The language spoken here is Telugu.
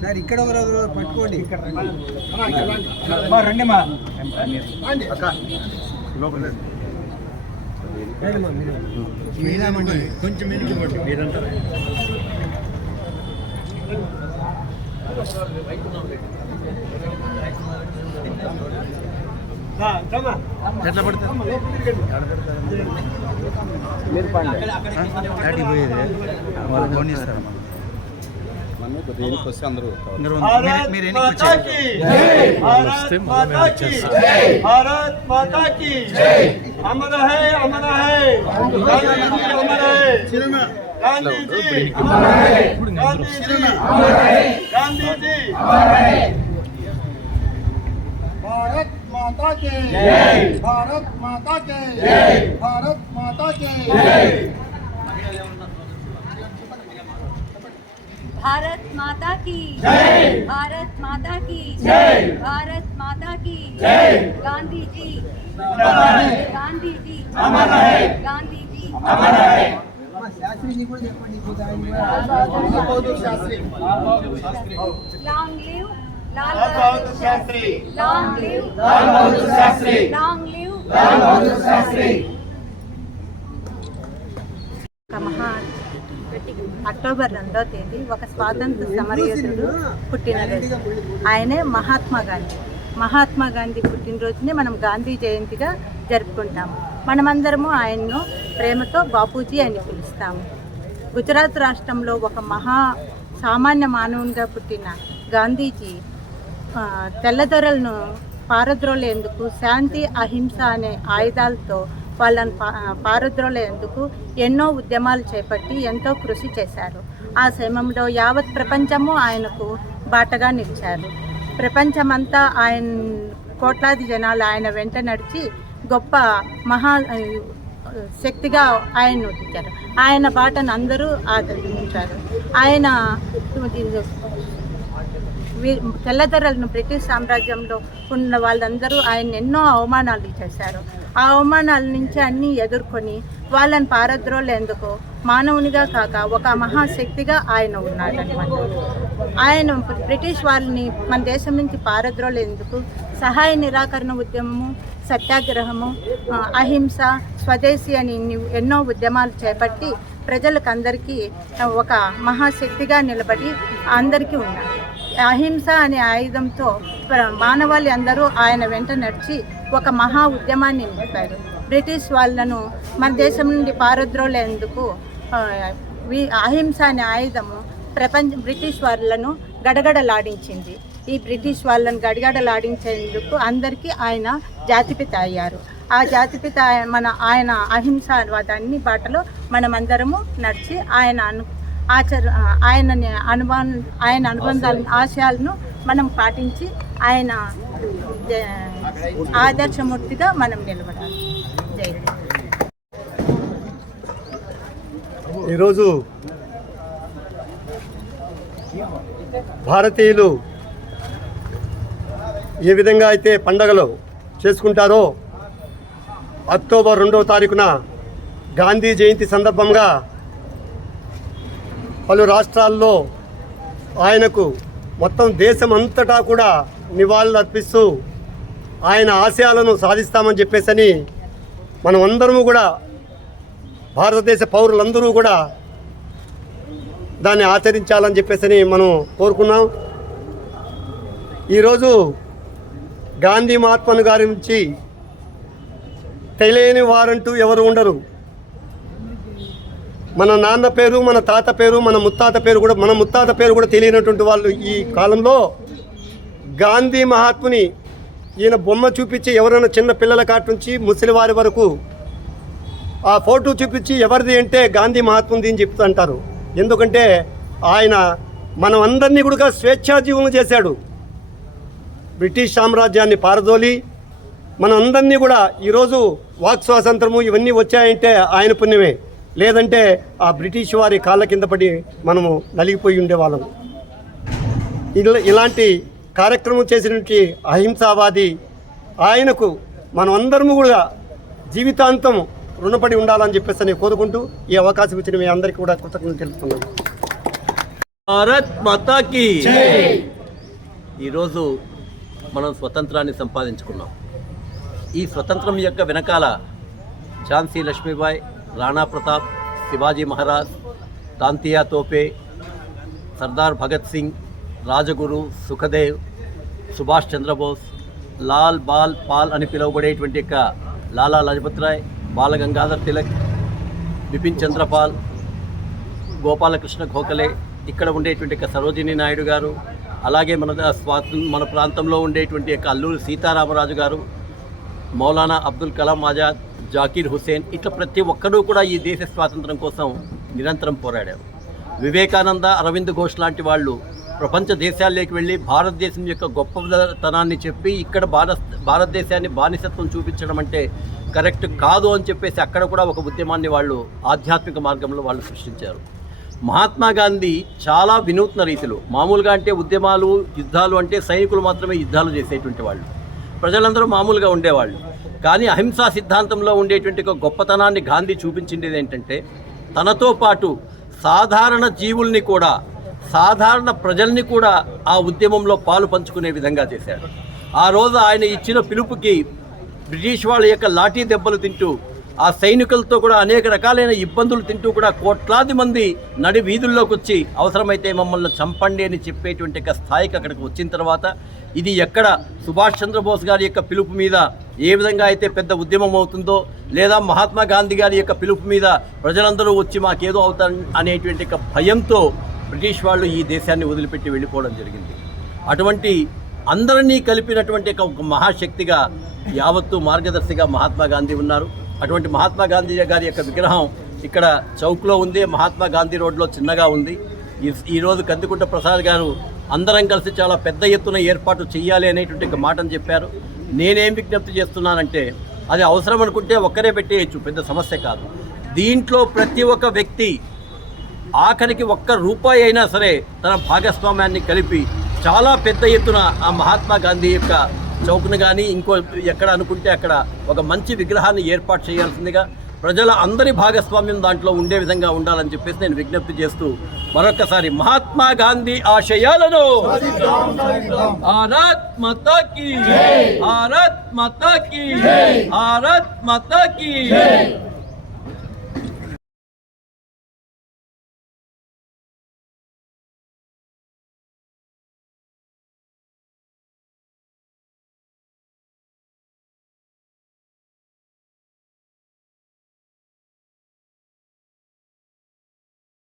సార్ ఇక్కడ పట్టుకోండి. రండి. మా కొంచెం ఎట్లా పడుతుంది? దాటి పోయేది. వాళ్ళు ఫోన్ ఇస్తారు దేనికి వస్తే అందరూ మీరు మీరు ఎన్నికి వచ్చారు भारत माता की जय भारत माता की जय अमर है अमर है गांधी जी अमर है गांधी जी अमर है गांधी जी अमर है गांधी जी भारत माता के जय भारत माता के भारत माता की। जय। भारत माता की। जय। भारत माता की। जय। गांधी जी। गांधी जी। अमर रहे। गांधी जी। अमर रहे। Long live Lal Bahadur Shastri. Long live Lal long live Lal Bahadur Shastri. का महान అక్టోబర్ రెండో తేదీ ఒక స్వాతంత్ర సమరయోధుడు పుట్టినరోజు. ఆయనే మహాత్మా గాంధీ. మహాత్మా గాంధీ పుట్టినరోజునే మనం గాంధీ జయంతిగా జరుపుకుంటాము. మనమందరము ఆయన్ను ప్రేమతో బాపూజీ అని పిలుస్తాము. గుజరాత్ రాష్ట్రంలో ఒక మహా సామాన్య మానవునిగా పుట్టిన గాంధీజీ తెల్లదొరలను పారద్రోలేందుకు శాంతి అహింస అనే ఆయుధాలతో వాళ్ళని పా పారద్రోలేందుకు ఎన్నో ఉద్యమాలు చేపట్టి ఎంతో కృషి చేశారు. ఆ సమయంలో యావత్ ప్రపంచము ఆయనకు బాటగా నిలిచారు. ప్రపంచమంతా ఆయన కోట్లాది జనాలు ఆయన వెంట నడిచి గొప్ప మహా శక్తిగా ఆయన నూతించారు ఆయన బాటను అందరూ ఆదరించారు. ఆయన తెల్లదొరలను బ్రిటిష్ సామ్రాజ్యంలో ఉన్న వాళ్ళందరూ ఆయన ఎన్నో అవమానాలు చేశారు. ఆ అవమానాల నుంచి అన్నీ ఎదుర్కొని వాళ్ళని పారద్రోలేందుకు మానవునిగా కాక ఒక మహాశక్తిగా ఆయన ఉన్నాడనమాట ఆయన బ్రిటిష్ వాళ్ళని మన దేశం నుంచి పారద్రోలేందుకు సహాయ నిరాకరణ ఉద్యమము సత్యాగ్రహము అహింస స్వదేశీ అని ఎన్నో ఉద్యమాలు చేపట్టి ప్రజలకు అందరికీ ఒక మహాశక్తిగా నిలబడి అందరికీ ఉన్నారు. అహింస అనే ఆయుధంతో మానవాళి అందరూ ఆయన వెంట నడిచి ఒక మహా ఉద్యమాన్ని నింపారు. బ్రిటిష్ వాళ్ళను మన దేశం నుండి పారద్రోలేందుకు అహింస అనే ఆయుధము ప్రపంచ బ్రిటిష్ వాళ్ళను గడగడలాడించింది. ఈ బ్రిటిష్ వాళ్ళను గడగడలాడించేందుకు అందరికీ ఆయన జాతిపిత అయ్యారు. ఆ జాతిపిత మన ఆయన అహింసవాదాన్ని బాటలో మనమందరము నడిచి ఆయన అను ఆచర ఆయన అనుభవం ఆయన అనుబంధాలను ఆశయాలను మనం పాటించి ఆయన ఆదర్శమూర్తిగా మనం నిలబడాలి. జై ఈరోజు భారతీయులు ఏ విధంగా అయితే పండగలు చేసుకుంటారో అక్టోబర్ రెండవ తారీఖున గాంధీ జయంతి సందర్భంగా పలు రాష్ట్రాల్లో ఆయనకు మొత్తం దేశం అంతటా కూడా నివాళులు అర్పిస్తూ ఆయన ఆశయాలను సాధిస్తామని చెప్పేసని మనం అందరము కూడా భారతదేశ పౌరులందరూ కూడా దాన్ని ఆచరించాలని చెప్పేసి మనం కోరుకున్నాం. ఈరోజు గాంధీ మహాత్మను గారి నుంచి తెలియని వారంటూ ఎవరు ఉండరు. మన నాన్న పేరు మన తాత పేరు మన ముత్తాత పేరు కూడా మన ముత్తాత పేరు కూడా తెలియనటువంటి వాళ్ళు ఈ కాలంలో గాంధీ మహాత్ముని ఈయన బొమ్మ చూపించి ఎవరైనా చిన్న పిల్లల కాటి నుంచి ముసలి వారి వరకు ఆ ఫోటో చూపించి ఎవరిది అంటే గాంధీ మహాత్ముంది అని చెప్తుంటారు ఎందుకంటే ఆయన మనం అందరినీ కూడా స్వేచ్ఛా చేశాడు. బ్రిటిష్ సామ్రాజ్యాన్ని పారదోలి మనం అందరినీ కూడా ఈరోజు వాక్ స్వాతంత్రము ఇవన్నీ వచ్చాయంటే ఆయన పుణ్యమే. లేదంటే ఆ బ్రిటిష్ వారి కాళ్ళ కింద పడి మనము నలిగిపోయి ఉండేవాళ్ళం. ఇలా ఇలాంటి కార్యక్రమం చేసినటువంటి అహింసావాది ఆయనకు మనం అందరము కూడా జీవితాంతం రుణపడి ఉండాలని చెప్పేసి నేను కోరుకుంటూ ఈ అవకాశం ఇచ్చిన మీ అందరికీ కూడా కృతజ్ఞతలు తెలుపుతున్నాను. భారత్ మాతాకి ఈరోజు మనం స్వతంత్రాన్ని సంపాదించుకున్నాం. ఈ స్వతంత్రం యొక్క వెనకాల ఝాన్సీ లక్ష్మీబాయి రాణా ప్రతాప్ శివాజీ మహారాజ్ తాంతియా తోపే సర్దార్ భగత్ సింగ్ రాజగురు సుఖదేవ్ సుభాష్ చంద్రబోస్ లాల్ బాల్ పాల్ అని పిలువబడేటువంటి యొక్క లాలా లజపత్ రాయ్ బాల గంగాధర్ తిలక్ బిపిన్ చంద్రపాల్ గోపాలకృష్ణ గోఖలే ఇక్కడ ఉండేటువంటి యొక్క సరోజిని నాయుడు గారు అలాగే మన స్వాతం మన ప్రాంతంలో ఉండేటువంటి యొక్క అల్లూరి సీతారామరాజు గారు మౌలానా అబ్దుల్ కలాం ఆజాద్ జాకీర్ హుసేన్ ఇట్లా ప్రతి ఒక్కరూ కూడా ఈ దేశ స్వాతంత్రం కోసం నిరంతరం పోరాడారు. వివేకానంద అరవింద్ ఘోష్ లాంటి వాళ్ళు ప్రపంచ దేశాల్లోకి వెళ్ళి భారతదేశం యొక్క గొప్పతనాన్ని చెప్పి ఇక్కడ భారత భారతదేశాన్ని బానిసత్వం చూపించడం అంటే కరెక్ట్ కాదు అని చెప్పేసి అక్కడ కూడా ఒక ఉద్యమాన్ని వాళ్ళు ఆధ్యాత్మిక మార్గంలో వాళ్ళు సృష్టించారు. మహాత్మా గాంధీ చాలా వినూత్న రీతిలో మామూలుగా అంటే ఉద్యమాలు యుద్ధాలు అంటే సైనికులు మాత్రమే యుద్ధాలు చేసేటువంటి వాళ్ళు. ప్రజలందరూ మామూలుగా ఉండేవాళ్ళు. కానీ అహింసా సిద్ధాంతంలో ఉండేటువంటి ఒక గొప్పతనాన్ని గాంధీ చూపించింది ఏంటంటే తనతో పాటు సాధారణ జీవుల్ని కూడా సాధారణ ప్రజల్ని కూడా ఆ ఉద్యమంలో పాలు పంచుకునే విధంగా చేశాడు. ఆ రోజు ఆయన ఇచ్చిన పిలుపుకి బ్రిటిష్ వాళ్ళ యొక్క లాఠీ దెబ్బలు తింటూ ఆ సైనికులతో కూడా అనేక రకాలైన ఇబ్బందులు తింటూ కూడా కోట్లాది మంది నడి వీధుల్లోకి వచ్చి అవసరమైతే మమ్మల్ని చంపండి అని చెప్పేటువంటి ఒక స్థాయికి అక్కడికి వచ్చిన తర్వాత ఇది ఎక్కడ సుభాష్ చంద్రబోస్ గారి యొక్క పిలుపు మీద ఏ విధంగా అయితే పెద్ద ఉద్యమం అవుతుందో లేదా మహాత్మా గాంధీ గారి యొక్క పిలుపు మీద ప్రజలందరూ వచ్చి మాకేదో అవుతారు అనేటువంటి ఒక భయంతో బ్రిటిష్ వాళ్ళు ఈ దేశాన్ని వదిలిపెట్టి వెళ్ళిపోవడం జరిగింది. అటువంటి అందరినీ కలిపినటువంటి ఒక మహాశక్తిగా యావత్తు మార్గదర్శిగా మహాత్మా గాంధీ ఉన్నారు. అటువంటి మహాత్మా గాంధీ గారి యొక్క విగ్రహం ఇక్కడ చౌక్లో ఉంది. మహాత్మా గాంధీ రోడ్లో చిన్నగా ఉంది. ఈ- ఈరోజు కందికుంట ప్రసాద్ గారు అందరం కలిసి చాలా పెద్ద ఎత్తున ఏర్పాటు చేయాలి అనేటువంటి మాటను చెప్పారు. నేనేం విజ్ఞప్తి చేస్తున్నానంటే అది అవసరం అనుకుంటే ఒక్కరే పెట్టేయచ్చు పెద్ద సమస్య కాదు. దీంట్లో ప్రతి ఒక్క వ్యక్తి ఆఖరికి ఒక్క రూపాయి అయినా సరే తన భాగస్వామ్యాన్ని కలిపి చాలా పెద్ద ఎత్తున ఆ మహాత్మా గాంధీ యొక్క చౌక్ను కానీ ఇంకో ఎక్కడ అనుకుంటే అక్కడ ఒక మంచి విగ్రహాన్ని ఏర్పాటు చేయాల్సిందిగా ప్రజల అందరి భాగస్వామ్యం దాంట్లో ఉండే విధంగా ఉండాలని చెప్పేసి నేను విజ్ఞప్తి చేస్తూ మరొకసారి మహాత్మా గాంధీ ఆశయాలను భారత్ మాతా కీ భారత్ కీ భారత్ మాతా